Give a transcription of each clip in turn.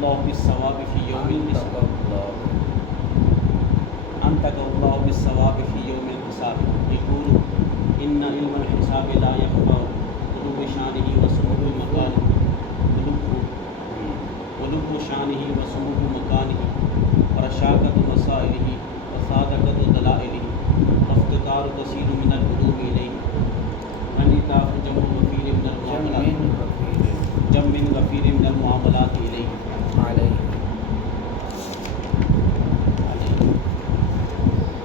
الله بالثواب في يوم الحساب أنطق الله بالثواب في يوم الحساب يقول إن علم الحساب لا يخفى قلوب شانه وسمو مكانه قلوب شانه وسمو مكانه ورشاقة مسائله وصادقة دلائله وافتقار كثير من القلوب إليه وانعطاف جم غفير من المعاملات إليه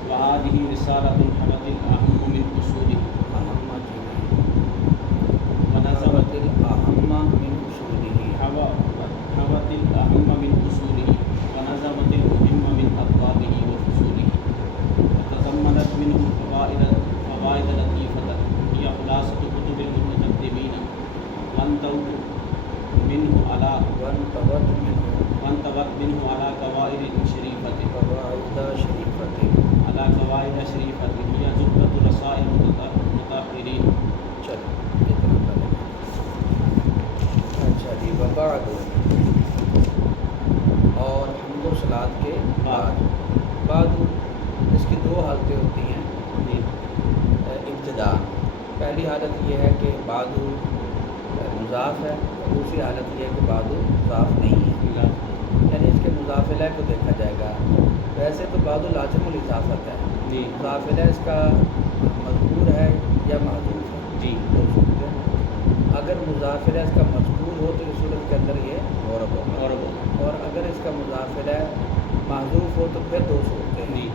وهذه رسالة حمد الأهم من أصوله ونظمت الأهم من أصوله حوت الأهم من أصوله ونظمت المهم من أبوابه وفصوله وتضمنت منه فوائد لطيفة هي خلاصة كتب المتقدمين وانطوت منه على قواعد شريفة هي زبدة رسائل المتأخرين. اچھا جی، وبعد اور حمد و صلات کے بعد اس کی دو حالتیں ہوتی ہیں. ابتدا پہلی حالت یہ ہے کہ بعد مضاف ہے، اور دوسری حالت یہ ہے کہ بعد مضاف نہیں ہے، یعنی اس کے مضاف الیہ کو دیکھا جائے گا. ویسے تو بعد لازم الاضافت ہے، مضاف الیہ اس کا مذکور ہے یا محذوف ہے. اگر مضاف الیہ اس کا مذکور ہو تو اس صورت کے اندر یہ معرب ہوگا، اور اگر اس کا مضاف الیہ محذوف ہو تو پھر دو صورتیں ہیں،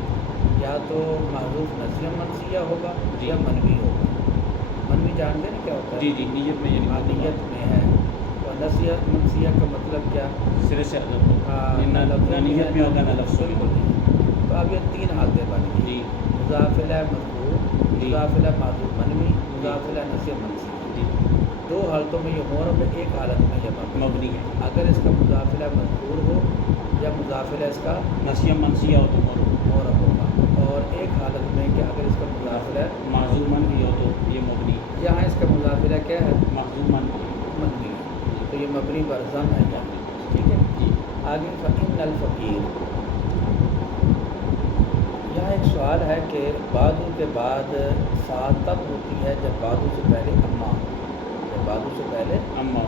یا تو محذوف نسیہ منسیہ ہوگا یا منوی ہوگا. منوی جانتے ہیں کیا ہوتا ہے؟ نیت میں ہے. اور نسیہ منسیہ کا مطلب کیا؟ سرے سے نیت میں ہوگا نہ لفظ. بالکل نہیں. تو اب یہ تین حالتیں بن گئی، مضاف الیہ مذکور، مضاف الیہ محذوف منوی، مضاف الیہ نسیہ منسیہ. دو حالتوں میں یہ معرب ہے، ایک حالت میں یہ مبنی ہے. اگر اس کا مضاف الیہ مذکور ہو یا مضاف الیہ اس کا نسیہ منسیہ ہو تو معرب ہوگا، اور ایک حالت میں کہ اگر اس کا مضاف الیہ معذوف منوی ہو تو یہ مبنی. یہاں اس کا مضاف الیہ کیا ہے؟ معذوف منوی ہے، تو یہ مبنی پر ضم ہے یہاں. ٹھیک ہے. آگے فإن الفقیر، یہاں ایک سوال ہے کہ بادو کے بعد فا تب ہوتی ہے جب بادو سے پہلے اما، بادو سے پہلے اما،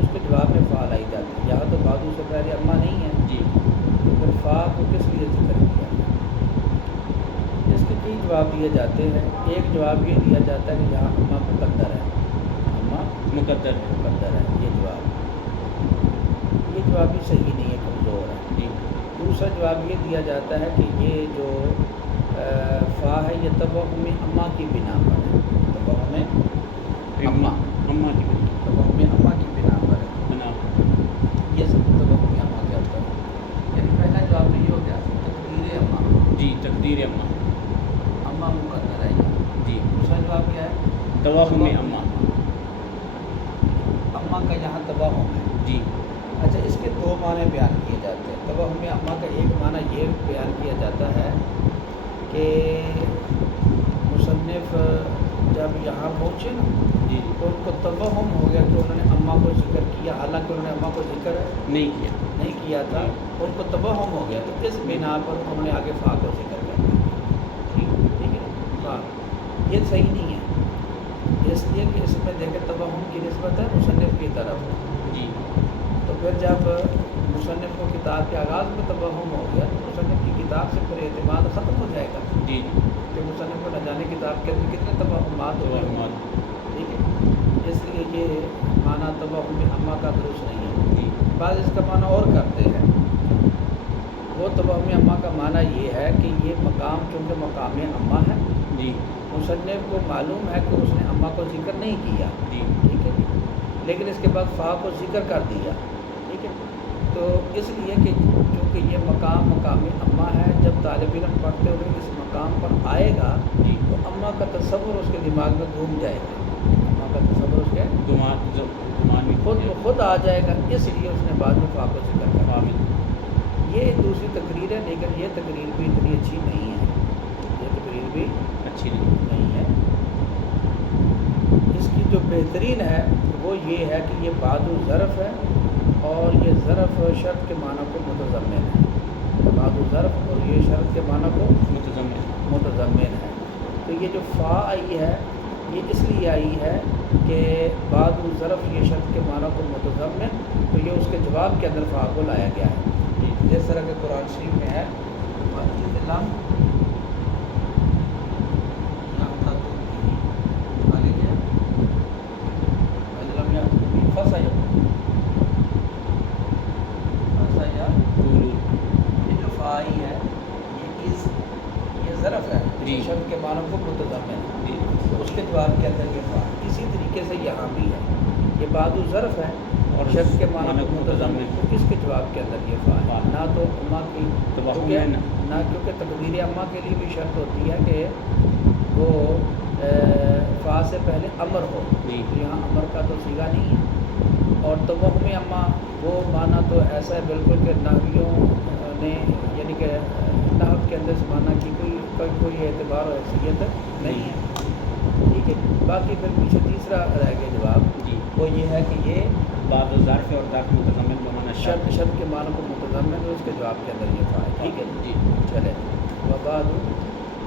اس کے جواب میں فا لائی جاتی ہے. یہاں تو بادو سے پہلے اما نہیں ہے، تو پھر فا کو کس لیے ذکر کیا؟ اس کے کئی جواب دیے جاتے ہیں. ایک جواب یہ دیا جاتا ہے کہ یہاں اما مقدر ہے، اما مقدر ہے. یہ جواب بھی صحیح نہیں ہے، کمزور ہے. دوسرا جواب یہ دیا جاتا ہے کہ یہ جو فا ہے یہ تبہم اما کی بنا پر ہے، تبہم اما کی بنا پر ہے. یہ سب تبہم اما کیا ہوتا ہے؟ یعنی پہلا جواب تو یہ ہو گیا تقدیر اما. تقدیر اما مقدر ہے. دوسرا جواب کیا ہے؟ توہم اما کا یہاں تبہم ہے. اچھا، اس کے دو معنی بیان کیے جاتے ہیں. توہم اما کا ایک معنی یہ بیان کیا جاتا ہے کہ مصنف جب یہاں پہنچے نا تو ان کو توہم ہو گیا کہ انہوں نے اما کو ذکر کیا، حالانکہ انہوں نے اما کو ذکر نہیں کیا تھا. ان کو توہم ہو گیا، تو اس بنا پر انہوں نے آگے فا کو ذکر کر دیا. ٹھیک ہے. یہ صحیح نہیں ہے، اس لیے کہ اس میں دیکھیں توہم کی نسبت ہے مصنف کی طرف. تو پھر جب مصنف کو کتاب کے آغاز میں توہم ہو گیا تو مصنف کی کتاب سے پھر اعتماد ختم ہو جائے گا کہ مصنف کو نہ جانے کتاب کے اندر کتنے توہمات ہو گئے. ٹھیک ہے. اس لیے یہ معنی توہم اما کا درست نہیں ہے. بعض اس کا معنی اور کرتے ہیں. وہ توہم اما کا معنی یہ ہے کہ یہ مقام چونکہ مقام اما ہے، مصنف کو معلوم ہے کہ اس نے اما کو ذکر نہیں کیا. ٹھیک ہے. لیکن اس کے بعد فا کو ذکر کر دیا. ٹھیک ہے. تو اس لیے کہ چونکہ یہ مقام اما ہے، جب طالب علم پڑھتے ہوئے اس مقام پر آئے گا تو اما کا تصور اس کے دماغ میں گھوم جائے گا. اما کا تصور اس کے خود آ جائے گا. اس لیے اس نے بعد میں فا کو ذکر کر. یہ دوسری تقریر ہے، لیکن یہ تقریر بھی اتنی اچھی نہیں ہے. اس کی جو بہترین ہے وہ یہ ہے کہ یہ بعد ظرف ہے اور یہ ظرف شرط کے معنی کو متضمن ہے، بعد ظرف اور یہ شرط کے معنی کو متضمن ہے۔ تو یہ جو فا آئی ہے یہ اس لیے آئی ہے کہ بعد ظرف یہ شرط کے معنی کو متضمن، تو یہ اس کے جواب کے اندر فا کو لایا گیا ہے، جس طرح کہ قرآن شریف میں ہے ظرف ہے شرط کے معنی کو متضمن ہے، تو اس کے جواب کے اندر یہ فا۔ اسی طریقے سے یہاں بھی ہے، یہ بعد ظرف ہے اور شرط کے معنی کو متضمن، تو اس کے جواب کے اندر یہ فا ہے، نہ تو اماں کی، نہ کیونکہ تقدیر اماں کے لیے بھی شرط ہوتی ہے کہ وہ فا سے پہلے امر ہو، یہاں امر کا تو صیغہ نہیں ہے، اور توہم اماں وہ معنی تو ایسا ہے بالکل کہ نحویوں نے یعنی کہ نحو کے اندر اس معنی کی کوئی اعتبار و حیثیت نہیں ہے، ٹھیک ہے۔ باقی پھر پیچھے تیسرا رہ گیا جواب، وہ یہ ہے کہ یہ بعد ظرف اور ظرف متضمن بمعنی شرط کے معنی کو متضمن ہے، اس کے جواب کے اندر یہ فا ہے، ٹھیک ہے جی۔ چلے وبعد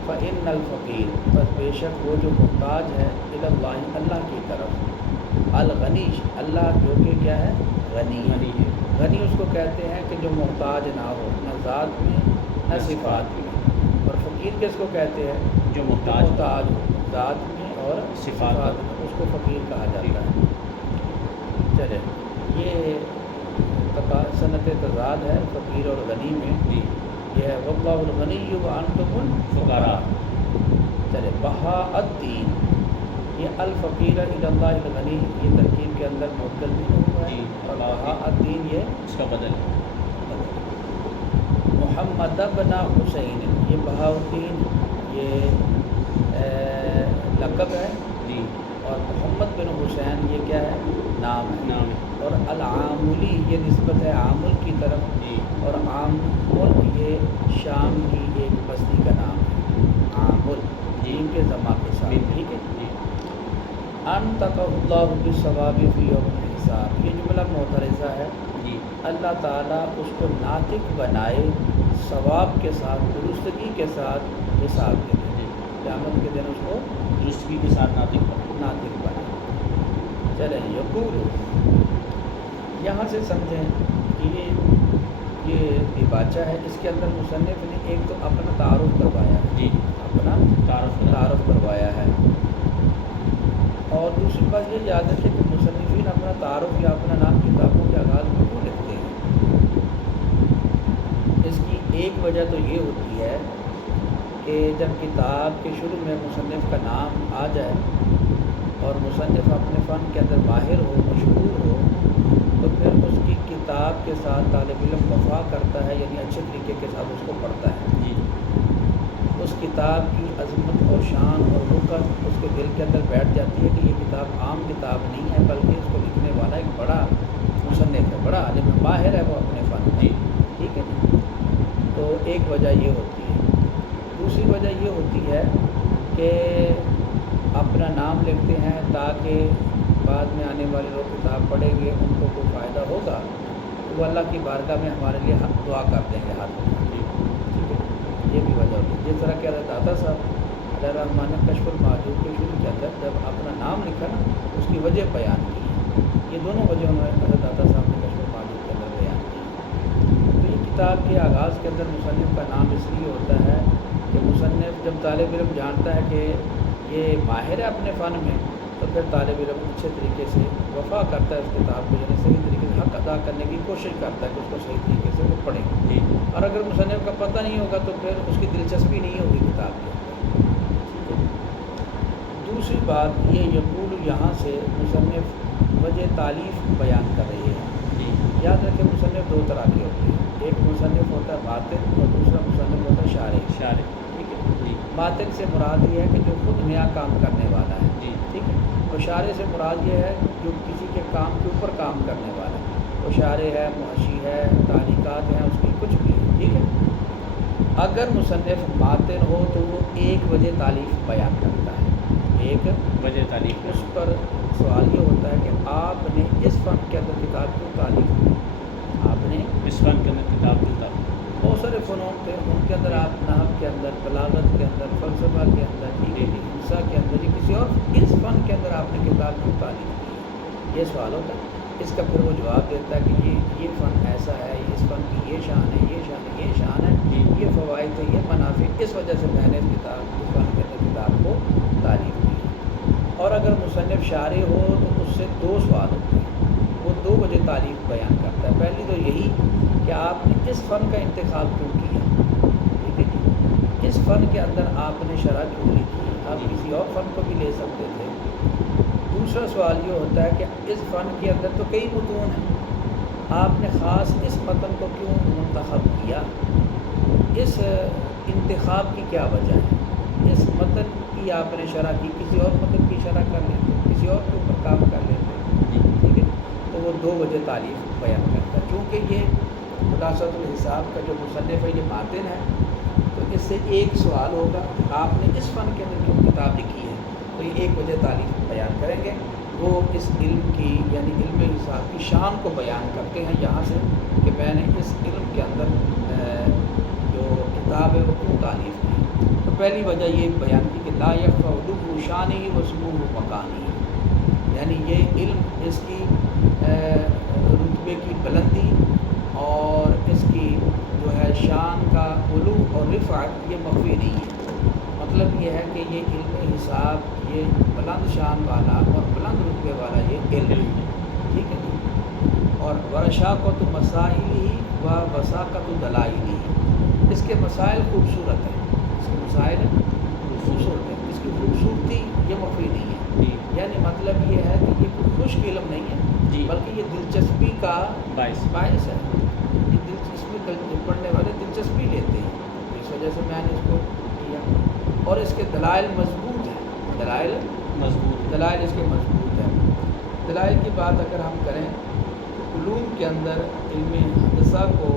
فإن الفقیر، بس بے شک وہ جو محتاج ہے اللہ اللہ کی طرف، الغنی اللہ جو کہ کیا ہے غنی ہے، غنی اس کو کہتے ہیں کہ جو محتاج نہ ہو، نہ ذات میں نہ صفات میں، اور فقیر کس کو کہتے ہیں جو محتاج ہو ذات میں اور صفات میں، اس کو فقیر کہا جاتا ہے۔ چلے یہ صنعت تضاد ہے فقیر اور غنی میں، یہ ہے واللہ الغنی وانتم الفقراء۔ چلے بہا الدین، یہ الفقیر الی اللہ الغنی، یہ ترکیب کے اندر معدل بھی ہوا ہے، اور بہا الدین یہ اس کا بدل ہے۔ محمد بن حسین، یہ بہا الدین یہ لقب ہے جی، اور محمد بن حسین یہ کیا ہے نام ہے، اور العاملی یہ نسبت ہے عامل کی طرف جی، اور عامل یہ شام کی ایک بستی کا نام ہے، عامل جیم کے ضمہ کے ساتھ، ٹھیک ہے جی۔ انطق اللہ بالصواب فی یوم الحساب، یہ جملہ معترضہ ہے جی، اللہ تعالیٰ اس کو ناطق بنائے ثواب کے ساتھ، درستگی کے ساتھ حساب کے دن، قیامت کے دن اس کو درستگی کے ساتھ ناطق بنائے۔ چلیں یقول، یہاں سے سمجھیں کہ یہ دیباچہ ہے، اس کے اندر مصنف نے ایک تو اپنا تعارف کروایا ہے جی، اپنا تعارف کروایا ہے، اور دوسری بات یہ یاد رکھے کہ مصنفین اپنا تعارف یا اپنا نام کتابوں کے آغاز میں کیوں لکھتے ہیں۔ اس کی ایک وجہ تو یہ ہوتی ہے کہ جب کتاب کے شروع میں مصنف کا نام آ جائے اور مصنف اپنے فن کے اندر ماہر ہو، مشہور ہو، تو پھر اس کی کتاب کے ساتھ طالب علم وفا کرتا ہے، یعنی اچھے طریقے کے ساتھ اس کو پڑھتا ہے جی، اس کتاب کی عظمت اور شان اور رکت اس کے دل کے اندر بیٹھ جاتی ہے کہ یہ کتاب عام کتاب نہیں ہے، بلکہ اس کو لکھنے والا ایک بڑا مصنف ہے، بڑا عالم ماہر ہے وہ اپنے فن جی، ٹھیک ہے۔ تو ایک وجہ یہ ہوتی ہے، دوسری وجہ یہ ہوتی ہے کہ اپنا نام لکھتے ہیں تاکہ بعد میں آنے والے لوگ کتاب پڑھیں گے، ان کو کوئی فائدہ ہوگا تو وہ اللہ کی بارگاہ میں ہمارے لیے دعا کر دیں گے ہاتھ اٹھا کے، ٹھیک ہے، یہ بھی وجہ ہوتی ہے۔ جس طرح کہ حضرت داتا صاحب علیہ الرحمٰن نے کشف المحجوب کے شروع کیا تھا، جب اپنا نام لکھا نا اس کی وجہ بیان کی، یہ دونوں وجہ انہوں نے حضرت داتا صاحب نے کشف المحجوب کے اندر بیان کی۔ تو یہ کتاب کے آغاز کے اندر مصنف کا نام اس لیے ہوتا ہے کہ مصنف جب طالب علم جانتا ہے کہ یہ ماہر ہے اپنے فن میں، تو پھر طالب علم اچھے طریقے سے وفا کرتا ہے اس کتاب کو، یعنی صحیح طریقے سے حق ادا کرنے کی کوشش کرتا ہے کہ اس کو صحیح طریقے سے وہ پڑھیں جی، اور اگر مصنف کا پتہ نہیں ہوگا تو پھر اس کی دلچسپی نہیں ہوگی کتاب کے اندر۔ دوسری بات یہ یقول، یہاں سے مصنف وجہ تالیف بیان کر رہی ہے جی، یاد رکھیں مصنف دو طرح کے ہوتے ہیں، ایک مصنف ہوتا ہے باطن اور دوسرا مصنف ہوتا ہے شارح، ٹھیک ہے جی۔ باطن سے مراد یہ ہے کہ جو خود نیا کام کرنے والا ہے جی، ٹھیک ہے، اور شارح سے مراد یہ ہے جو کسی کے کام کے اوپر کام کرنے والا ہے، وہ شارح ہے، محشی ہے، تعلیقات ہیں اس کی کچھ بھی ہے، ٹھیک ہے۔ اگر مصنف باطن ہو تو وہ ایک وجہ تالیف بیان کرتا ہے، ایک وجہ تعلیف اس پر سوال یہ ہوتا ہے کہ آپ نے اس فن کے اندر کتاب کیوں تعلیف کی؟ آپ نے اس فن کے اندر کتاب کیوں تعلیف؟ بہت سارے فنون تھے، ان کے اندر آپ نحو کے اندر، بلاغت کے اندر، فلسفہ کے اندر، ہندسہ کے اندر، یا کسی اور اس فن کے اندر آپ نے کتاب کیوں تعلیف کی؟ یہ سوال ہوتا ہے۔ اس کا پھر وہ جواب دیتا ہے کہ یہ فن ایسا ہے، اس فن کی یہ شان ہے، یہ شان ہے، یہ شان ہے، یہ فوائد ہے، یہ منافع، اس وجہ سے میں نے اس فن کے اندر کتاب کو تعلیف کی۔ اور اگر مصنف شارح ہو تو اس سے دو سوال ہوتے ہیں، وہ دو وجہ تعلیف بیان کرتا ہے۔ پہلی تو یہی کہ آپ نے اس فن کا انتخاب کیوں کیا، ٹھیک ہے جی، اس فن کے اندر آپ نے شرح کیوں لکھی، آپ کسی اور فن کو بھی لے سکتے تھے۔ دوسرا سوال یہ ہوتا ہے کہ اس فن کے اندر تو کئی متون ہیں، آپ نے خاص اس متن کو کیوں منتخب کیا، اس انتخاب کی کیا وجہ ہے؟ اس متن کی آپ نے شرح کی، کسی اور متن کی شرح کر لیتے، کسی اور کے اوپر کام کر لیتے، ٹھیک ہے، تو وہ دو وجہ تعلیف بیان کرتا ہے۔ چونکہ یہ خلاصۃ الحساب کا جو مصنف ہے یہ ماتن ہے، تو اس سے ایک سوال ہوگا کہ آپ نے اس فن کے اندر کیوں کتاب لکھی ہے، تو یہ ایک وجہ تعلیف بیان کریں گے۔ وہ اس علم کی یعنی علم حساب کی شان کو بیان کرتے ہیں یہاں سے کہ میں نے اس علم کے اندر جو کتاب ہے وہ کیوں تعلیف کی۔ تو پہلی وجہ یہ بیان کی کہ لا یخفی علو شانہ و سمو مکانہ، یعنی یہ علم اس کی رتبے کی بلندی اور اس کی جو ہے شان کا علو اور رفعت یہ مخفی نہیں ہے۔ مطلب یہ ہے کہ یہ علم حساب یہ بلند شان والا اور بلند رتبے والا یہ علم ہے، ٹھیک ہے جی۔ اور ورشاقۃ مسائل ہی و وساقۃ دلائل ہی، اس کے مسائل خوبصورت ہیں، اس کے مسائل خوبصورت ہیں، اس کی خوبصورتی یہ مخفی نہیں ہے، یعنی مطلب یہ ہے کہ یہ کوئی خشک علم نہیں ہے، بلکہ یہ دلچسپی کا باعث ہے، پڑھنے والے دلچسپی لیتے ہیں، اس وجہ سے میں نے اس کو کیا۔ اور اس کے دلائل مضبوط ہیں، دلائل اس کے مضبوط ہیں۔ دلائل کی بات اگر ہم کریں تو علوم کے اندر علم حدثہ کو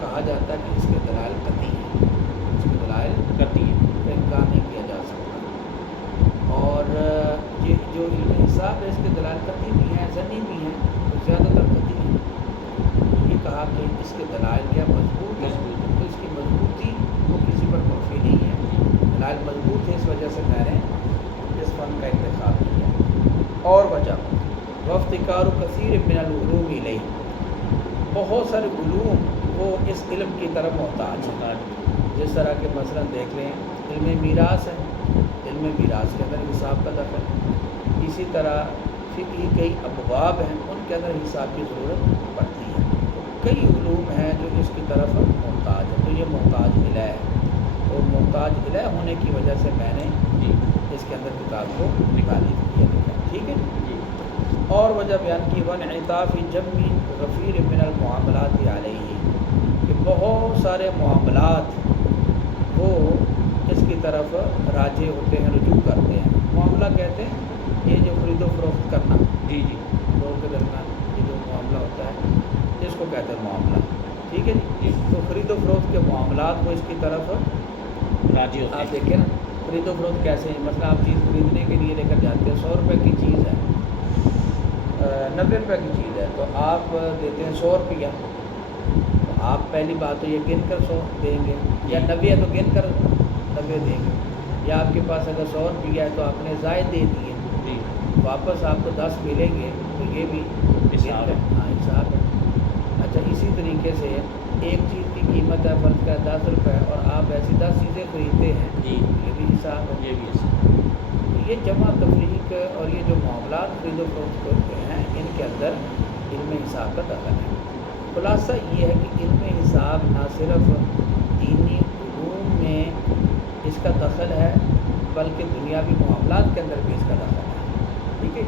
کہا جاتا ہے کہ اس کے دلائل قطعی ہیں، اس کے دلائل قطعی ہیں، اس کا انکار نہیں کیا جا سکتا۔ اور یہ جو علم حساب ہے اس کے دلائل قطعی بھی ہیں، ظنی بھی ہیں، تو زیادہ تر قطعی ہیں۔ یہ کہا کہ اس کے دلائل کیا مضبوط ہے، تو اس کی مضبوطی وہ کسی پر مخفی نہیں ہے، دلائل مضبوط ہے، اس وجہ سے میں نے اس فن کا انتخاب کیا۔ اور وجہ وافتقار کثیر من العلوم الیہ، بہت سارے علوم وہ اس علم کی طرف محتاج ہیں، جس طرح کہ مثلا دیکھ لیں علم میراث ہے، علم میراث کے اندر حساب کا دخل ہے، اسی طرح فقہی کئی ابواب ہیں ان کے اندر حساب کی ضرورت پڑتی ہے، تو کئی علوم ہیں جو اس کی طرف محتاج ہے، تو یہ محتاج الہ ہے، تو محتاج الہ ہونے کی وجہ سے میں نے اس کے اندر کتاب کو نکالی کیا، ٹھیک ہے۔ اور وجہ بیان کی وانعطاف جمی غفیر من المعاملات علیہ، کہ بہت سارے معاملات وہ اس کی طرف راجع ہوتے ہیں، رجوع کرتے ہیں۔ معاملہ کہتے ہیں یہ جو خرید و فروخت کرنا، لوگوں کے درمیان یہ جو معاملہ ہوتا ہے اس کو کہتے ہیں معاملہ، ٹھیک ہے جی۔ تو خرید و فروخت کے معاملات وہ اس کی طرف راجع ہوتے ہیں۔ آپ دیکھیں نا خرید و فروخت کیسے ہیں، مثلا آپ چیز خریدنے کے لیے لے کر جاتے ہیں، 100 روپے کی چیز ہے، 90 روپے کی چیز ہے، تو آپ دیتے ہیں 100 روپیہ، تو آپ پہلی بات تو یہ گن کر 100 دیں گے، یا 90 ہے تو گن کر 90 دیں گے، یا آپ کے پاس اگر 100 روپیہ ہے تو آپ نے زائد دے دیے، واپس آپ کو 10 ملیں گے، تو یہ بھی حساب ہے، ہاں حساب ہے۔ اچھا اسی طریقے سے ایک چیز کی قیمت ہے فرض کا 10 روپے اور آپ ایسی 10 چیزیں خریدتے ہیں، یہ بھی حساب ہے، یہ بھی حساب ہے۔ تو یہ جمع تفریق اور یہ جو معاملات خرید و فروخت کرتے ہیں ان کے اندر علم حساب کا دخل ہے۔ خلاصہ یہ ہے کہ علم حساب نہ صرف دینی علوم میں اس کا دخل ہے بلکہ دنیاوی معاملات کے اندر بھی اس کا دخل ہے، ٹھیک ہے،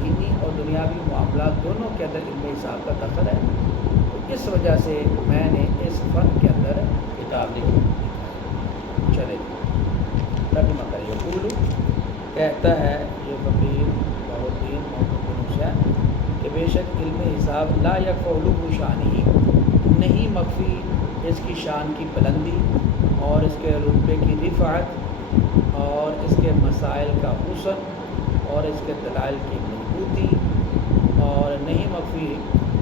دینی اور دنیاوی معاملات دونوں کے اندر علم حساب کا دخل ہے، تو اس وجہ سے میں نے اس فن کے اندر کتاب لکھی۔ چلے ترجمہ کریے۔ یقول کہتا ہے یہ فقیر بہاء الدین محمد بن حسین کہ بے شک علم حساب لا یخفی علو شانہ، نہیں مخفی اس کی شان کی بلندی اور اس کے رتبے کی رفعت اور اس کے مسائل کا حسن اور اس کے دلائل کی مضبوطی اور نہیں مفی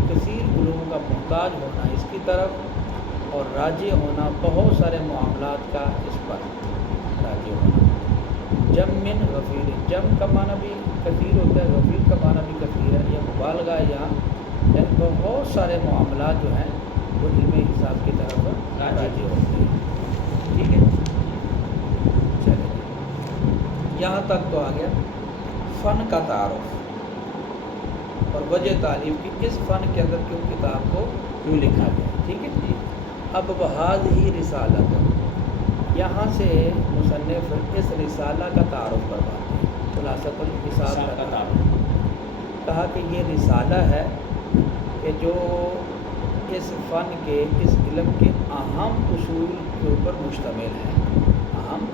کثیر علوم کا محتاج ہونا اس کی طرف اور راجع ہونا بہت سارے معاملات کا اس پر راجع ہونا۔ جم من غفیر، جم کا معنی بھی کثیر ہوتا ہے، غفیر کا معنی بھی کثیر ہے، یہ مبالغہ ہے یہاں، یعنی بہت سارے معاملات جو ہیں وہ علم حساب کی طرف راجع ہوتے ہیں۔ ٹھیک ہے، چلیں یہاں تک تو آ گیا فن کا تعارف اور وجہ تعلیف کی، اس فن کے اندر کیوں کتاب کو کیوں لکھا گیا۔ ٹھیک ہے جی، اب بہاد ہی رسالہ، یہاں سے مصنف اس رسالہ کا تعارف کرواتے ہیں، خلاصۃ الرسالہ کا تعارف، کہا کہ یہ رسالہ ہے کہ جو اس فن کے، اس علم کے اہم اصول کے اوپر مشتمل ہے۔ اہم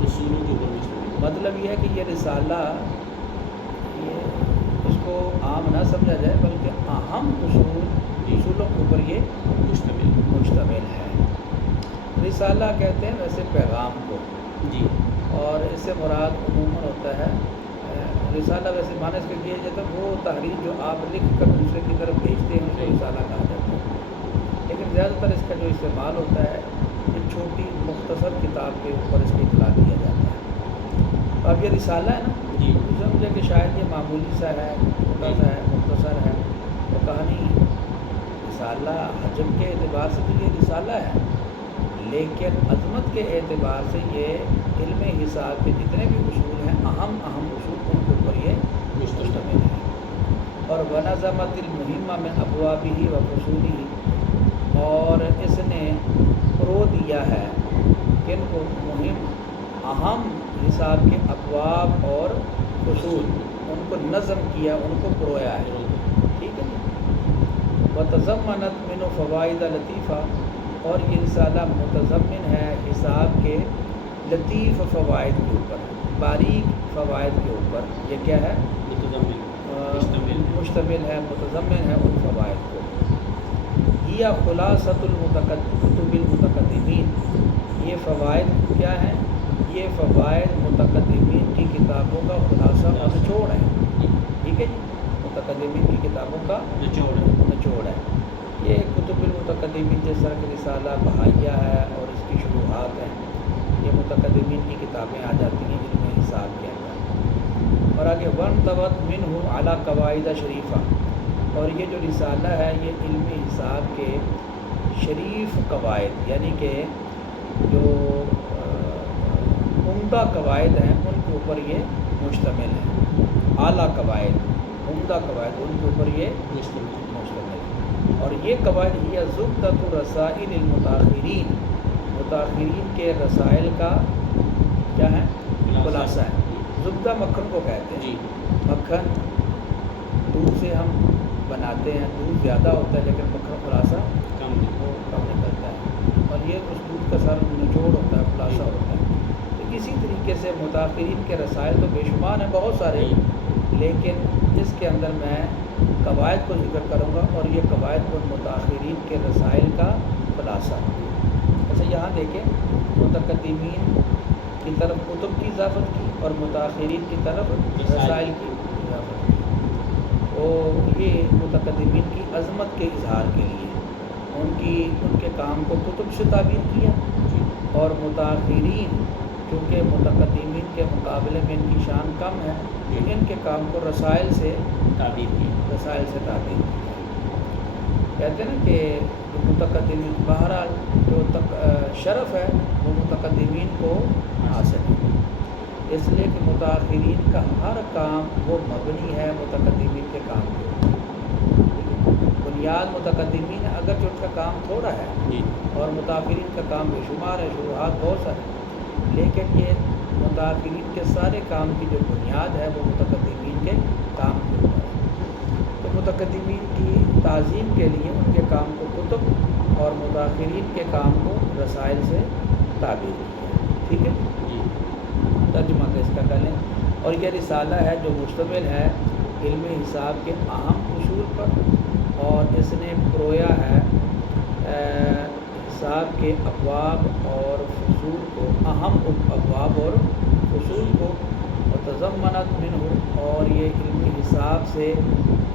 اصولوں کے اوپر مشتمل، مطلب یہ ہے کہ یہ رسالہ، یہ اس کو عام نہ سمجھا جائے بلکہ اہم اصولوں کے اوپر یہ مشتمل ہے۔ رسالہ کہتے ہیں ویسے پیغام کو جی، اور اس سے مراد عموماً ہوتا ہے رسالہ، ویسے معنی اس کے کیا جاتا ہے وہ تحریر جو آپ لکھ کر دوسرے کی طرف بھیجتے ہیں اس کو رسالہ کہا جاتا ہے، لیکن زیادہ تر اس کا جو استعمال ہوتا ہے یہ چھوٹی مختصر کتاب کے اوپر اس کی اطلاع دیا جاتا ہے۔ اب یہ رسالہ ہے نا جی، سمجھے کہ شاید یہ معمولی سا ہے، چھوٹا سا ہے، مختصر ہے، تو کہانی رسالہ حجم کے اعتبار سے تو یہ رسالہ ہے، لیکن عظمت کے اعتبار سے یہ علم حساب کے جتنے بھی اصول ہیں، اہم اصول، ان کے اوپر یہ مشتمل ہے۔ اور ونظمت المہمہ میں ابوابہ و فصولہ، اور اس نے پرو دیا ہے کن کو، مہم اہم حساب کے ابواب اور فصول، ان کو نظم کیا، ان کو پرویا ہے۔ ٹھیک ہے جی، وتضمنت من فوائد لطیفہ، اور یہ رسالہ متضمن ہے حساب کے لطیف فوائد کے اوپر، باریک فوائد کے اوپر، یہ کیا ہے، مشتمل ہے، متضمن ہے ان فوائد کو۔ یہ خلاصۃ کتب المتقدمین، یہ فوائد کیا ہیں، یہ فوائد متقدمین کی کتابوں کا خلاصہ اور نچوڑ ہے۔ ٹھیک ہے جی، متقدمین کی کتابوں کا نچوڑ ہے۔ یہ کتب المتقدمین جس طرح کہ رسالہ بہائیہ ہے اور اس کی شروحات ہیں، یہ متقدمین کی کتابیں آ جاتی ہیں علم حساب کے اندر۔ اور آگے وانضبط منہ اعلیٰ قواعد شریفہ، اور یہ جو رسالہ ہے یہ علم حساب کے شریف قواعد، یعنی کہ جو عمدہ قواعد ہیں ان کے اوپر یہ مشتمل ہے۔ اعلیٰ قواعد، عمدہ قواعد، ان کے اوپر یہ مشتمل ہے۔ اور یہ قواعد ہی زبدۃ رسائل المتاخرین، متاخرین کے رسائل کا کیا ہے، خلاصہ ہے۔ زبدہ مکھن کو کہتے ہیں، مکھن دودھ سے ہم بناتے ہیں، دودھ زیادہ ہوتا ہے لیکن مکھن خلاصہ کم نکلتا ہے، اور یہ اس دودھ کا سارا نچوڑ ہوتا ہے، خلاصہ ہوتا ہے۔ تو اسی طریقے سے متاخرین کے رسائل تو بے شمار ہیں، بہت سارے، لیکن اس کے اندر میں قواعد کو ذکر کروں گا، اور یہ قواعد ان متاخرین کے رسائل کا خلاصہ۔ اچھا یہاں دیکھیں، متقدمین کی طرف کتب کی اضافت کی اور متاخرین کی طرف رسائل کی اضافت کی، تو یہ متقدمین کی عظمت کے اظہار کے لیے ان کے کام کو کتب سے تعبیر کیا، اور متاخرین کیونکہ متقدمین کے مقابلے میں ان کی شان کم ہے، ان کے کام کو رسائل سے تعبیر کی، کہتے ہیں نا کہ متقدمین، بہرحال جو شرف ہے وہ متقدمین کو حاصل ہے، اس لیے کہ متاخرین کا ہر کام وہ مبنی ہے متقدمین کے کام کے اوپر، بنیاد متقدمین ہے، اگرچہ ان کا کام تھوڑا ہے اور متاخرین کا کام بے شمار ہے، شروحات بہت سارے، لیکن یہ متاخرین کے سارے کام کی جو بنیاد ہے وہ متقدمین کے کام کے اوپر ہے۔ تو متقدمین کی تعظیم کے لیے ان کے کام کو کتب اور متاخرین کے کام کو رسائل سے تعبیر کیا۔ ٹھیک ہے جی، ترجمہ اس کا کر لیں۔ اور یہ رسالہ ہے جو مشتمل ہے علم حساب کے اہم اصول پر، اور اس نے پرویا ہے حساب کے ابواب اور فصول کو، اہم ابواب اور فصول کو، وتضمنت منہ، اور یہ علمی حساب سے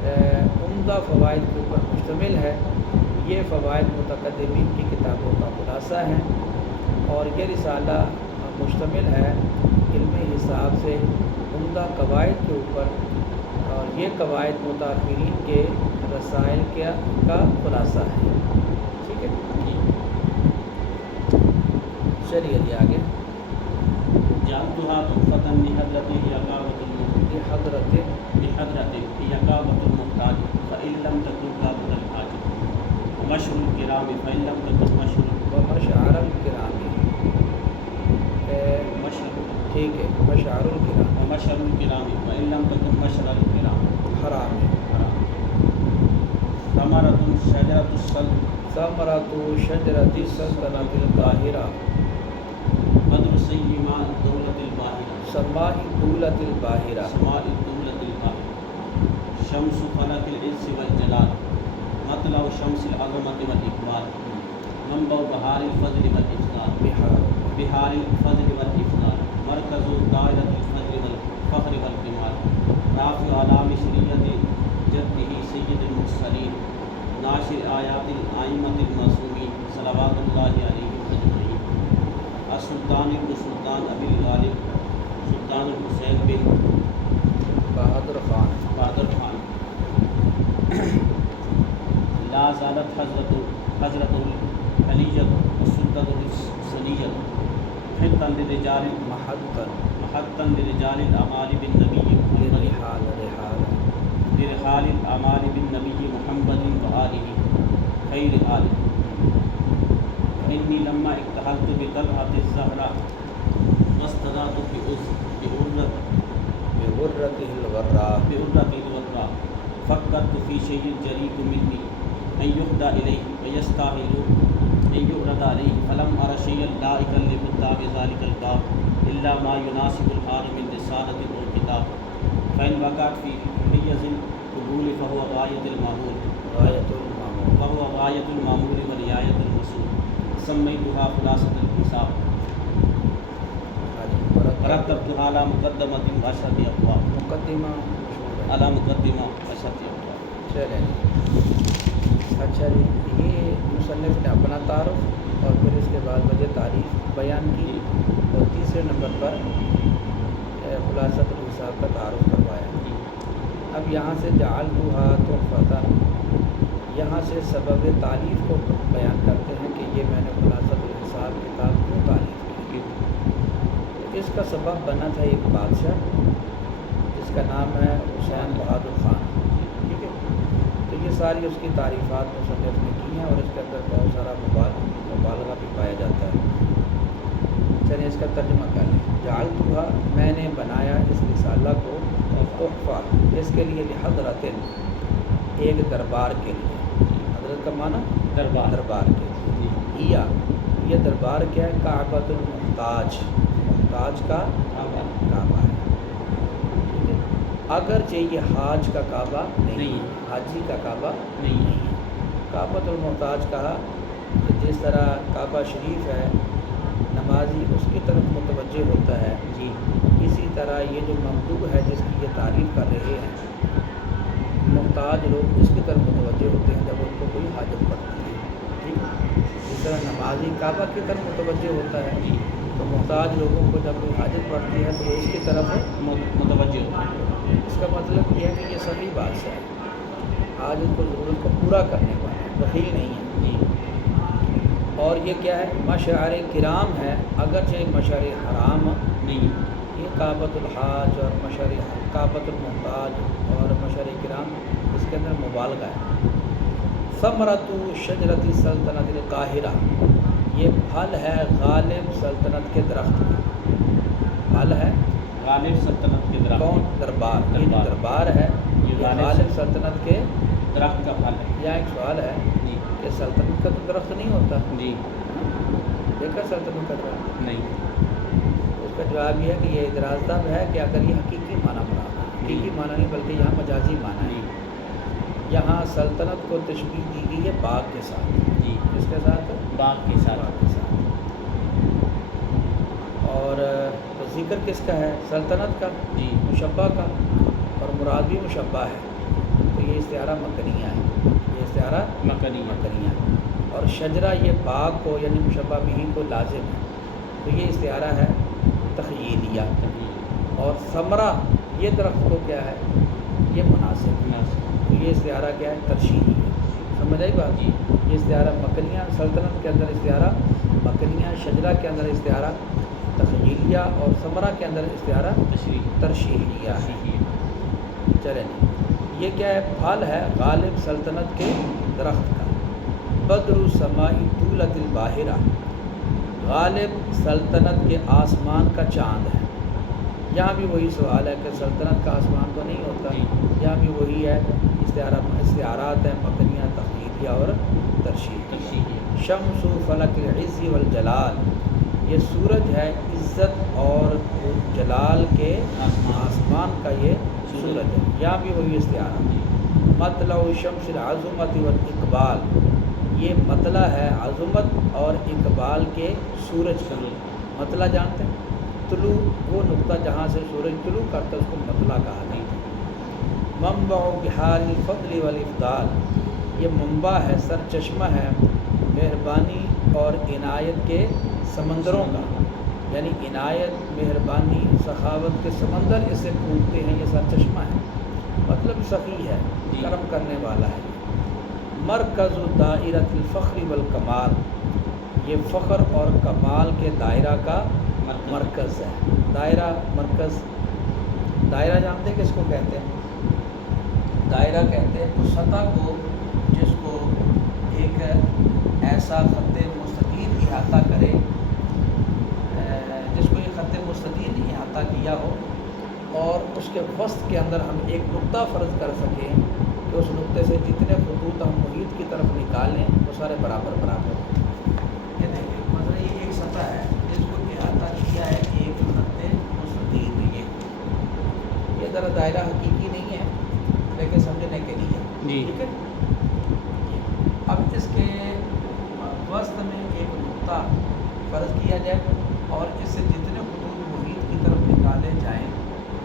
عمدہ فوائد کے اوپر مشتمل ہے۔ یہ فوائد متقدمین کی کتابوں کا خلاصہ ہیں، اور یہ رسالہ مشتمل ہے علمی حساب سے عمدہ قواعد کے اوپر، اور یہ قواعد متاخرین کے رسائل کا خلاصہ ہے۔ ٹھیک ہے، چلیے جی آگے۔ جعلتها تحفة لحضرة يقابة المحتاج فإن لم تكن قابة الحاجة، ومشهر الكرام فإن لم تكن ومشعر الکرام، ٹھیک ہے، مشعر الکرام، ومشهر الكرام فإن لم تكن مشعر الكرام حرام ہے۔ ثمرة شجرة السلطنة، ثمرۃ شجرۃ السلطنۃ القاہرہ، بدر سیما الدولة الباہرة، سماء الدولة الباہرہ، سماء الدولة الباہرة، شمس فلک العز والجلال، مطلع شمس العظمة والإقبال، منبع بحار الفضل والإفضال، بحار الفضل والإفضال، مرکز دائرة الفضل والفخر والکمال، رافع علام شریعت جدہ سید المرسلین، ناشر آیات الائمة المعصومین صلوات اللہ علیہ اجمعین، السلطان ابن سلطان ابی الغالب سلطان الحسین بن بہادر خان، لا زالت حضرت العلیۃ والسلطۃ الثنیۃ محطا لرجال الاعمال بالنبی لرحال الاعمال بالنبی محمد وآلہ خیر آل، انی لما اکتحلت بطلعۃ الزہرا واستضعت بغرته الغراء، فکرت فی شیء الجریء منی ان یہدى الیہ ویستاہل ان یعرض علیہ، فلم ار شیئا لائقا لخطاب ذلک الباب الا ما یناسب الحال من رسالۃ و کتاب، فإن وقعت فی حیز القبول فهو غایۃ المامول ورعایۃ المسول، سمیتها خلاصۃ الحساب، رتبتها على مقدمۃ وعشرۃ ابواب، مقدمہ على مقدمہ وعشرۃ ابواب۔ چلیں، اچھا جی، یہ مصنف نے اپنا تعارف اور پھر اس کے بعد وجہ تعریف بیان کی، اور تیسرے نمبر پر خلاصۃ الحساب کا تعارف کروایا۔ اب یہاں سے جعلتها تحفۃ، یہاں سے سبب تعلیف کو بیان کرتے ہیں کہ یہ میں نے خلاصۃ الحساب کتاب کیوں تعلیف کی۔ اس کا سبب بنا تھا ایک بادشاہ جس کا نام ہے حسین بہادر خان، ٹھیک ہے، تو یہ ساری اس کی تعریفات مصنف نے کی ہیں، اور اس کے اندر بہت سارا مبالغہ بھی پایا جاتا ہے۔ چلیے اس کا ترجمہ کر لیں۔ جعلتها، میں نے بنایا اس رسالہ کو، تحفہ اس کے لیے، لحضرت ایک دربار کے لیے، حضرت کا معنی دربار کے لیے، یہ دربار کیا ہے؟ کعبۃ المحتاج، محتاج کا کعبہ ہے، ٹھیک ہے، اگرچہ یہ حاج کا کعبہ نہیں ہے، حاجی کا کعبہ نہیں ہے۔ کعبۃ المحتاج کہا کہ جس طرح کعبہ شریف ہے نمازی اس کی طرف متوجہ ہوتا ہے، جی اسی طرح یہ جو ممدوح ہے جس کی یہ تعریف کر رہے ہیں، محتاج لوگ اس کی طرف متوجہ ہوتے ہیں جب ان کو کوئی حاجت پڑتی ہے، ٹھیک ہے، جس طرح نمازی کعبہ کی طرف متوجہ ہوتا ہے، تو محتاج لوگوں کو جب کوئی حاجت پڑتی ہے تو وہ اس کی طرف متوجہ ہوتا ہے۔ اس کا مطلب یہ ہے کہ یہ صحیح بات ہے، آج ان کو ضرورت کو پورا کرنے والا ہے، بخیل نہیں ہے، جی۔ اور یہ کیا ہے؟ مشعر کرام ہے، اگرچہ مشعر حرام نہیں، یہ کعبۃ الحاج اور کعبۃ المحتاج اور مشعر کرام اس کے اندر مبالغہ ہے۔ ثمرۃ شجرۃ السلطنۃ القاہرہ، یہ پھل ہے غالب سلطنت کے درخت کا، پھل ہے غالب سلطنت کے درخت، کون؟ دربار، یہ جو دربار ہے یہ غالب سلطنت کے درخت کا پھل ہے۔ یہاں ایک سوال ہے جی، کہ سلطنت کا تو درخت نہیں ہوتا، جی دیکھا سلطنت کا درخت نہیں، اس کا جواب یہ ہے کہ یہ اعتراض دب ہے کہ اگر یہ حقیقی معنی مراد ہے، حقیقی معنی نہیں بلکہ یہاں مجازی معنی ہے، یہاں سلطنت کو تشبیہ دی گئی ہے باغ کے ساتھ، جی، کس کے ساتھ؟ باغ کے ساتھ، اور تو ذکر کس کا ہے؟ سلطنت کا، جی مشبہ کا، اور مراد بھی مشبہ ہے، تو یہ استعارہ مکنیہ ہے، یہ استعارہ مکنیہ ہے۔ اور شجرہ یہ باغ کو یعنی مشبہ بھی کو لازم ہے، تو یہ استعارہ ہے تخیلیہ۔ اور ثمرہ یہ درخت کو کیا ہے؟ یہ مناسب، تو یہ استعارہ کیا ہے؟ ترشیحی ہے۔ سمجھ آئی بات؟ جی۔ یہ استعارہ مکنیہ، سلطنت کے اندر استعارہ مکنیہ، شجرہ کے اندر استعارہ تخیلیہ، اور ثمرہ کے اندر استعارہ ترشیحیہ ہے۔ چلیں یہ کیا ہے؟ پھل ہے غالب سلطنت کے درخت کا۔ بدر سمائی طولت الباہرہ، غالب سلطنت کے آسمان کا چاند ہے۔ یہاں بھی وہی سوال ہے کہ سلطنت کا آسمان تو نہیں ہوتا، یہاں بھی وہی ہے، استعارات ہیں مکنیہ، تخیلیہ اور ترشیحیہ۔ شمس فلک العز والجلال، یہ سورج ہے عزت اور جلال کے آسمان کا، یہ سورج ہے، یہاں بھی وہی استعارہ۔ مطلع شمس العظمت والاقبال، یہ مطلع ہے عظمت اور اقبال کے سورج کا۔ مطلع جانتے ہیں؟ طلوع، وہ نقطہ جہاں سے سورج طلوع کرتا ہے اس کو مطلع کہا جاتا ہے۔ منبع بحار الفضل والافضال، یہ منبع ہے، سرچشمہ ہے مہربانی اور عنایت کے سمندروں کا، یعنی عنایت، مہربانی، سخاوت کے سمندر اسے پھوٹتے ہیں، یہ سرچشمہ ہے، مطلب سخی ہے، کرم کرنے والا ہے۔ مرکز دائرۃ الفخر والکمال، یہ فخر اور کمال کے دائرہ کا مرکز ہے۔ دائرہ، مرکز، دائرہ جانتے ہیں کس کو کہتے ہیں؟ دائرہ کہتے ہیں اس سطح کو جس کو ایک ایسا خط مستطیل احاطہ کرے، جس کو ایک خط مستطیل احاطہ کیا ہو، اور اس کے وسط کے اندر ہم ایک نقطہ فرض کر سکیں کہ اس نقطے سے جتنے خطوط ہم محیط کی طرف نکالیں وہ سارے برابر برابر ہوں۔ یہ دیکھیں مطلب یہ ایک سطح ہے جس کو احاطہ کیا ہے ایک خط مستطیل، یہ ذرا دائرہ حقیقی نہیں ہے لیکن سمجھنے کے لیے، ٹھیک ہے۔ اب اس کے وسط میں ایک نقطہ فرض کیا جائے اور اس سے جتنے خطوط محیط کی طرف نکالے جائیں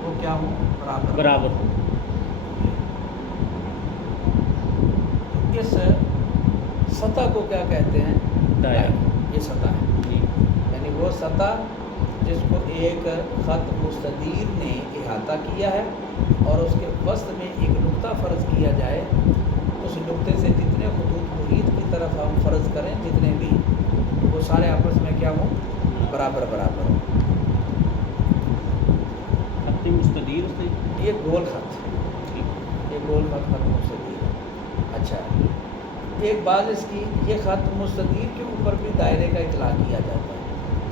وہ کیا ہوں؟ برابر ہوں۔ اس سطح کو کیا کہتے ہیں؟ دائرہ، یہ سطح ہے، یعنی وہ سطح جس کو ایک خط مستدیر نے احاطہ کیا ہے اور اس کے وسط میں ایک نقطہ فرض کیا جائے، اس نقطے سے جتنے خطوط محیط کی طرف ہم فرض کریں جتنے بھی، وہ سارے آپس میں کیا ہوں؟ برابر برابر ہوں۔ خط مستدیر سے یہ گول خط، یہ گول خط خط مستدیر ہے۔ اچھا، ایک بات اس کی، یہ خط مستدیر کے اوپر بھی دائرے کا اطلاق کیا جاتا ہے۔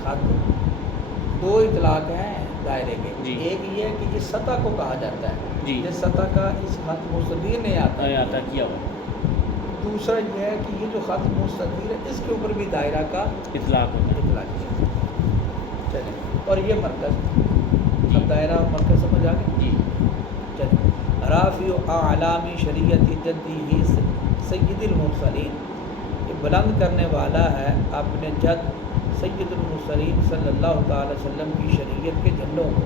خط دو اطلاق ہیں دائرے کے، ایک یہ ہے کہ اس سطح کو کہا جاتا ہے، جس سطح کا اس خط مستدیر نے احاطہ کیا ہوا۔ دوسرا یہ ہے کہ یہ جو خط مستدیر ہے اس کے اوپر بھی دائرہ کا اطلاق کیا۔ چلیں، اور یہ مرکز، اب دائرہ اور مرکز سمجھ آ گئی؟ چلیں، رافع اعلامی شریعت جدی سید المرسلین، یہ بلند کرنے والا ہے اپنے جد سید المرسلین صلی اللہ تعالی وسلم کی شریعت کے جھنڈوں کو۔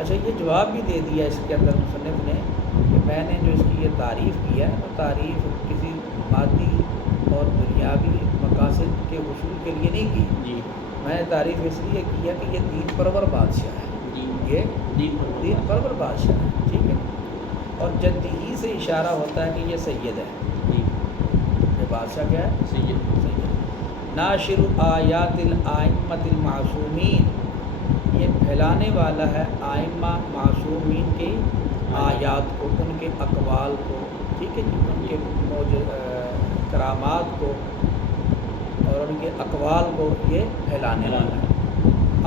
اچھا، یہ جواب بھی دے دیا اس کے اندر مصنف نے کہ میں نے جو اس کی یہ تعریف کی ہے تو تعریف کسی مادی اور دنیاوی مقاصد کے حصول کے لیے نہیں کی، میں نے تعریف اس لیے کی ہے کہ یہ دین پرور بادشاہ ہے، یہ دین پرور بادشاہ ہے، ٹھیک ہے۔ اور جدی ہی سے اشارہ ہوتا ہے کہ یہ سید ہے، یہ بادشاہ کیا ہے؟ سید۔ ناشر آیات الائمۃ المعصومین، یہ پھیلانے والا ہے آئمہ معصومین کی آیات کو، ان کے اقوال کو، ٹھیک ہے جی، ان کے کرامات کو اور ان کے اقوال کو یہ پھیلانے والا ہے۔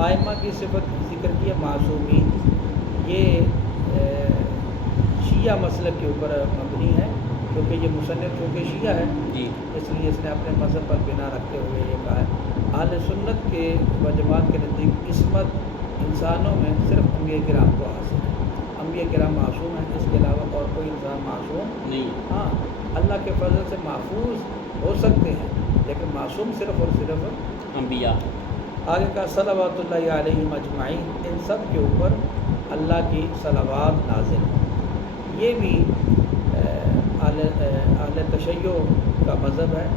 آئمہ کی صفت ذکر کی ہے معصومین، یہ شیعہ مسلک کے اوپر مبنی ہے، کیونکہ یہ مصنف چونکہ شیعہ ہے اس لیے اس نے اپنے مذہب پر بنا رکھتے ہوئے یہ کہا ہے۔ اہل سنت کے و جماعت کے نزدیک عصمت انسانوں میں صرف انبیاء کرام کو حاصل ہے، انبیاء کرام معصوم ہیں، اس کے علاوہ اور کوئی انسان معصوم نہیں۔ ہاں، اللہ کے فضل سے محفوظ ہو سکتے ہیں لیکن معصوم صرف اور صرف انبیاء آگے کا صلوات اللہ علیہم اجمعین، ان سب کے اوپر اللہ کی صلوات نازل ہوں۔ یہ بھی اہل تشیع کا مذہب ہے۔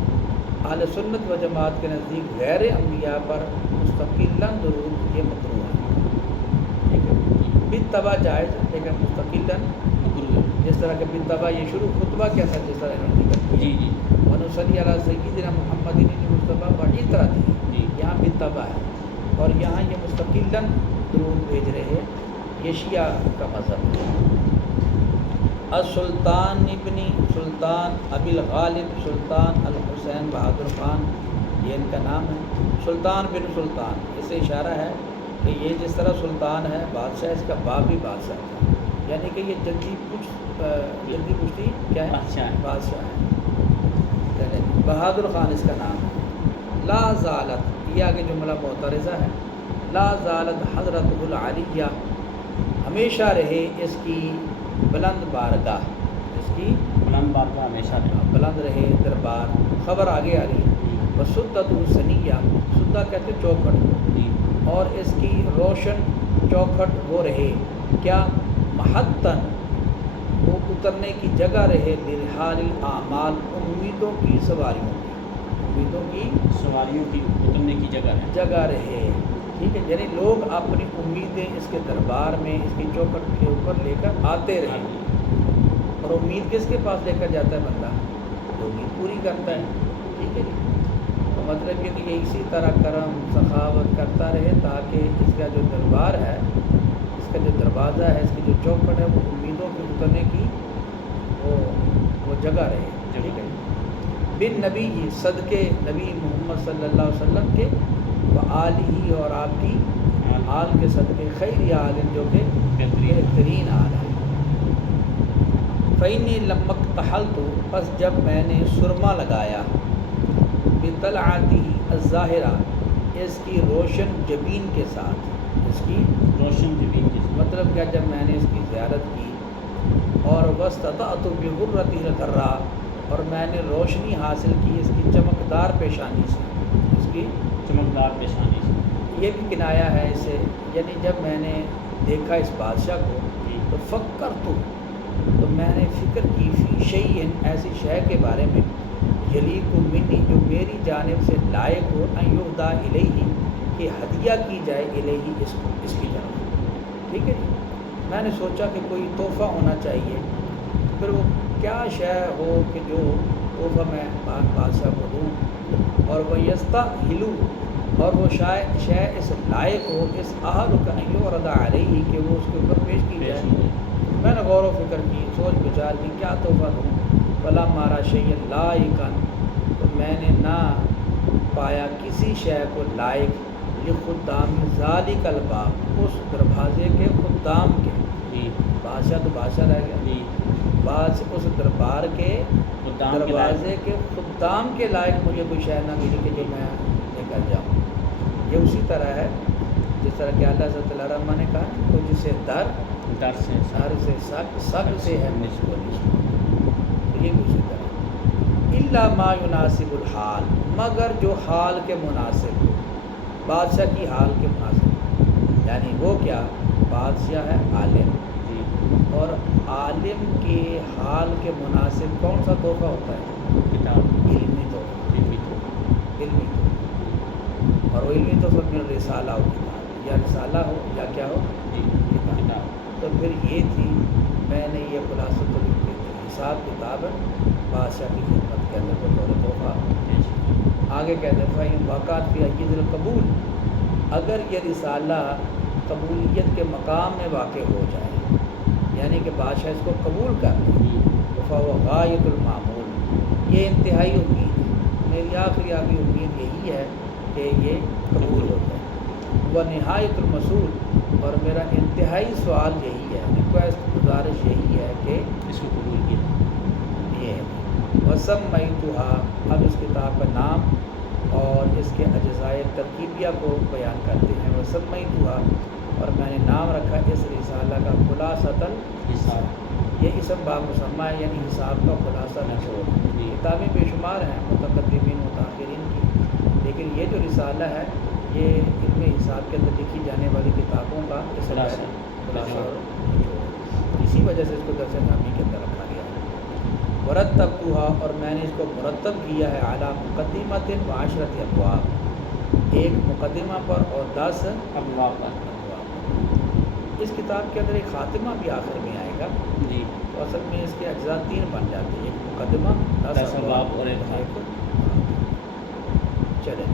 اہل سنت و جماعت کے نزدیک غیر انبیاء پر مستقلاً درود یہ مکروہ ہے، ٹھیک ہے، بالتبع جائز ہے لیکن مستقلاً مکروہ ہے۔ جس طرح کہ بالتبع یہ شروع خطبہ کیسا جس طرح انہوں نے ذکر کیا، ونصلی علی سیدنا محمد المصطفیٰ وہی طرح تھی، یہاں بالتبع ہے اور یہاں یہ مستقلاً درود بھیج رہے ہیں، یہ شیعہ کا مذہب ہے۔ السلطان ابن سلطان ابی الغالب سلطان الحسین بہادر خان، یہ ان کا نام ہے۔ سلطان بن سلطان، اس سے اشارہ ہے کہ یہ جس طرح سلطان ہے بادشاہ، اس کا باپ بھی بادشاہ ہے، یعنی کہ یہ جدی پشتی کیا ہے، بادشاہ ہے۔ بہادر خان اس کا نام ہے۔ لا زالت، یہ آگے جملہ معترضہ ہے، لا زالت حضرت العالیہ، ہمیشہ رہے اس کی بلند بارگاہ، اس کی بلند بارگاہ ہمیشہ رہے، بلند رہے دربار۔ خبر آگے آ رہی ہے، وسدت السنیہ، سدہ کہتے چوکھٹ کو، اور اس کی روشن چوکھٹ وہ رہے کیا، محتن، وہ اترنے کی جگہ رہے، لرحال الاعمال، امیدوں کی سواریوں کی، امیدوں کی سواریوں کی اترنے کی جگہ رہے، ٹھیک ہے، یعنی لوگ اپنی امیدیں اس کے دربار میں اس کی چوکھٹ کے اوپر لے کر آتے رہے۔ اور امید کس کے پاس لے کر جاتا ہے بندہ، جو امید پوری کرتا ہے، ٹھیک ہے جی۔ تو مطلب یہ کہ یہ اسی طرح کرم سخاوت کرتا رہے تاکہ اس کا جو دربار ہے، اس کا جو دروازہ ہے، اس کی جو چوکھٹ ہے، وہ امیدوں کے اترنے کی وہ جگہ رہے، ٹھیک ہے۔ بن نبی، صدقے نبی محمد صلی اللہ علیہ وسلم کے، و آلہ، اور آپ کی آل کے صدقے، خیر عالم، جو کہ بہترین آل ہے۔ فإنی لما اکتحلت، پس جب میں نے سرما لگایا، بطلعتہ الظاہرہ، اس کی روشن جبین کے ساتھ، اس کی روشن جبین کے ساتھ، مطلب کیا، جب میں نے اس کی زیارت کی، اور واستطعت بغرتہ الغراء، اور میں نے روشنی حاصل کی اس کی چمکدار پیشانی سے، اس کی چمکدار پیشانی سے، یہ بھی کنایا ہے اسے، یعنی جب میں نے دیکھا اس بادشاہ کو تو فکرت، تو میں نے فکر کی، فی شیء، ایسی شے کے بارے میں، یلیق منی، جو میری جانب سے لائق ہو، ان یہدیٰ الیہ، کہ ہدیہ کی جائے، الیہ، اس کی طرف، ٹھیک ہے جی۔ میں نے سوچا کہ کوئی تحفہ ہونا چاہیے، پھر وہ کیا شے ہو کہ جو تحفہ میں بادشاہ کو دوں، اور وہ یستاہلو، اور وہ شے اس لائق ہو، اس اہل کا ان یعرض علیہ، کہ وہ اس کے اوپر پیش کی جائے۔ میں نے غور و فکر کی، سوچ بچار کی کیا تحفہ دوں، فلما را شیئا لائقا، تو میں نے نہ پایا کسی شے کو لائق، لخدام ذالک الباب، اس دروازے کے خدام کے، بادشاہ تو بادشاہ رہ گیا، اس دربار کے دروازے کے خدام کے لائق مجھے کوئی شے نہ ملی کہ جو میں لے کر جاؤں۔ یہ اسی طرح ہے جس طرح کہ اللہ صلی اللہ علیہ وسلم نے کہا، تو جسے در سے سگ سے ہے نسب و نسب، یہ بھی اسی طرح۔ الا ما یناسب الحال، مگر جو حال کے مناسب ہو، بادشاہ کی حال کے مناسب، یعنی وہ کیا، بادشاہ ہے عالم، اور عالم کے حال کے مناسب کون سا تحفہ ہوتا ہے، کتاب، علمی تحفہ، علمی تحفہ، اور وہ علمی تحفہ میں رسالہ ہو، کتاب، یا رسالہ ہو یا کیا ہو، کتاب۔ تو پھر یہ تھی، میں نے یہ خلاصۃ حساب کتاب بادشاہ کی خدمت کے اندر بطور تحفہ۔ آگے کہتے ہیں فَإِن وقعت فِي حیز القبول، اگر یہ رسالہ قبولیت کے مقام میں واقع ہو جائے، یعنی کہ بادشاہ اس کو قبول کر لے، تو فَهُوَ غایۃ المعمول، یہ انتہائی امید ہے، میری آخری امید یہی ہے کہ یہ قبول ہو جائے۔ وَنِہایۃ المسؤول، اور میرا انتہائی سوال یہی ہے، ریکویسٹ، گزارش یہی ہے کہ اس کو قبول کیا۔ یہ ہے وَسَمَّیْتُهَا، اب اس کتاب کا نام اور اس کے اجزائے ترکیبیہ کو بیان کرتے ہیں۔ وَسَمَّیْتُهَا، اور میں نے نام رکھا اس رسالہ کا خلاصۃ الحساب، یہ اسم با مسمى ہے، یعنی حساب کا خلاصہ نچوڑ۔ کتابیں بے شمار ہیں متقدمین متاخرین کی، لیکن یہ جو رسالہ ہے یہ علم حساب کے اندر لکھی جانے والی کتابوں کا خلاصہ اور اسی وجہ سے اس کو درس نامی کے اندر رکھا گیا ہے۔ مرتبتھا، اور میں نے اس کو مرتب کیا ہے اعلیٰ مقدمۃ و عشرۃ ابواب، ایک مقدمہ پر اور 10 ابواب پر۔ اس کتاب کے اندر ایک خاتمہ بھی آخر میں آئے گا، جی، تو اصل میں اس کے اجزاء 3 بن جاتے ہیں، ایک مقدمہ، 10 10 ابواب اور ایک چلیں۔